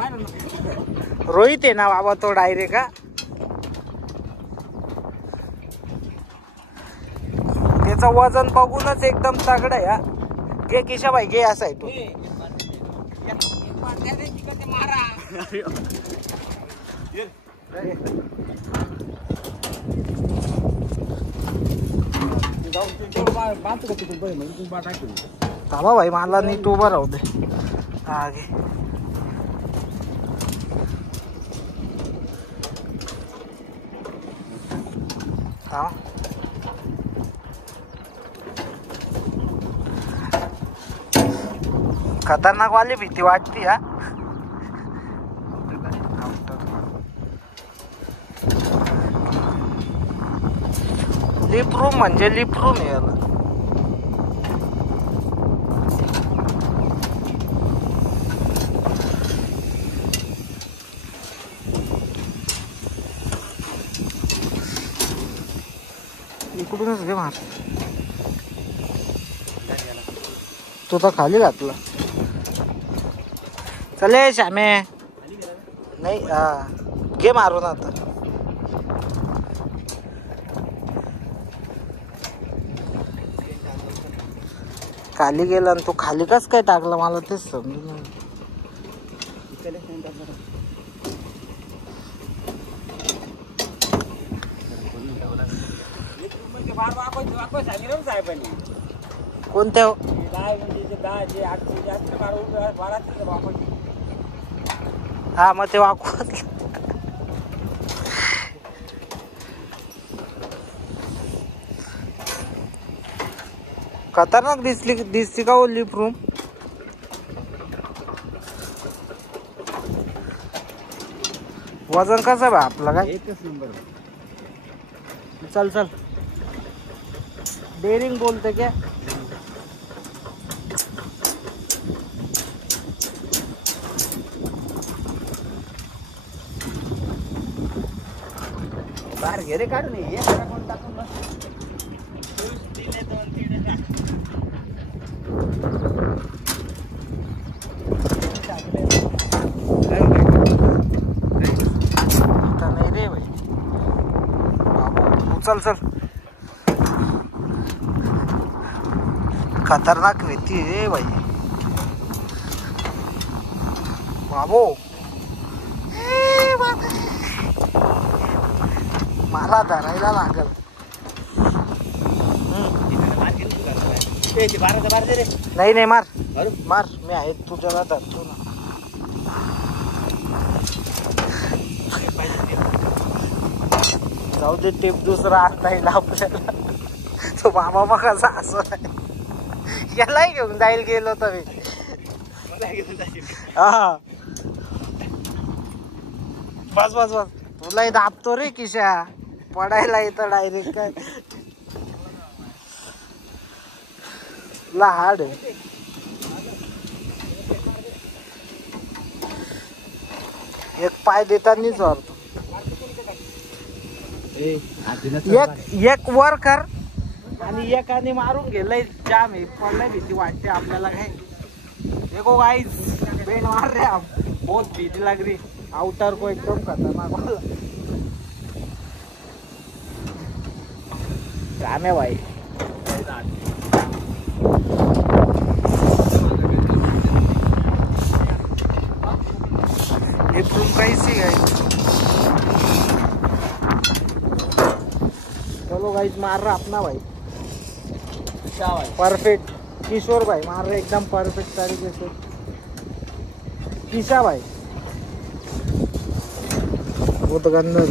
रोहित आहे ना बाबा तो डायरेक्ट का त्याचं वजन बघूनच एकदम तगड आहे. घे किशा भाई घे असा आहे तो. थांबा भाई मला नीट उभं राहू दे. हा घे. हा खतरनाक वाली भीती वाटती. हा लिप रूम म्हणजे लिप रूम आहे याला. इकडूनच घे मार. तू तर खाली घातला. चले श्यामे नाही घे मारून आता. खाली गेला आणि तू खाली कस काय टाकला मला तेच समजून नाही. कोणत्या हा मग ते वाकवत खतरनाक दिसली का लिप रूम. वजन कसं आहे आपला काय. एकच नंबर. चल चल डेरिंग बोलते क्या. बाहेर घेरे काढून ये कोण टाकून नाही रे भाई. चल चल खतरनाक भीती रे भाई. बाबो मला धरायला लागल. नाही नाही मार मार मी आहे तुझ्याला धरतो ना. जाऊ दे टेप दुसरा आणता येईल आपल्याला. तो मामा मग कसा असं यालाही घेऊन जाईल गेलो तर मी. हा बस बस बस तुलाही दाबतो रे किशा. पडायला येतं डायरेक्ट काय ला हाड. एक पाय देतानीच वारतो. एक वर कर आणि एकाने मारून गेलंय. जाम आहे पडलाय भीती वाटते आपल्याला काय. देखो गाइस बेन मार रहे आप. बहुत भीती लग रही. आउटर को एकदम खतरनाक वाला. जाम है भाई. ये तुम कैसी है. चलो गाइस मार रहा अपना भाई. परफेक्ट किशोर भाई मार रहे एकदम परफेक्ट तरीके से. किशा भाई वो तो गंदा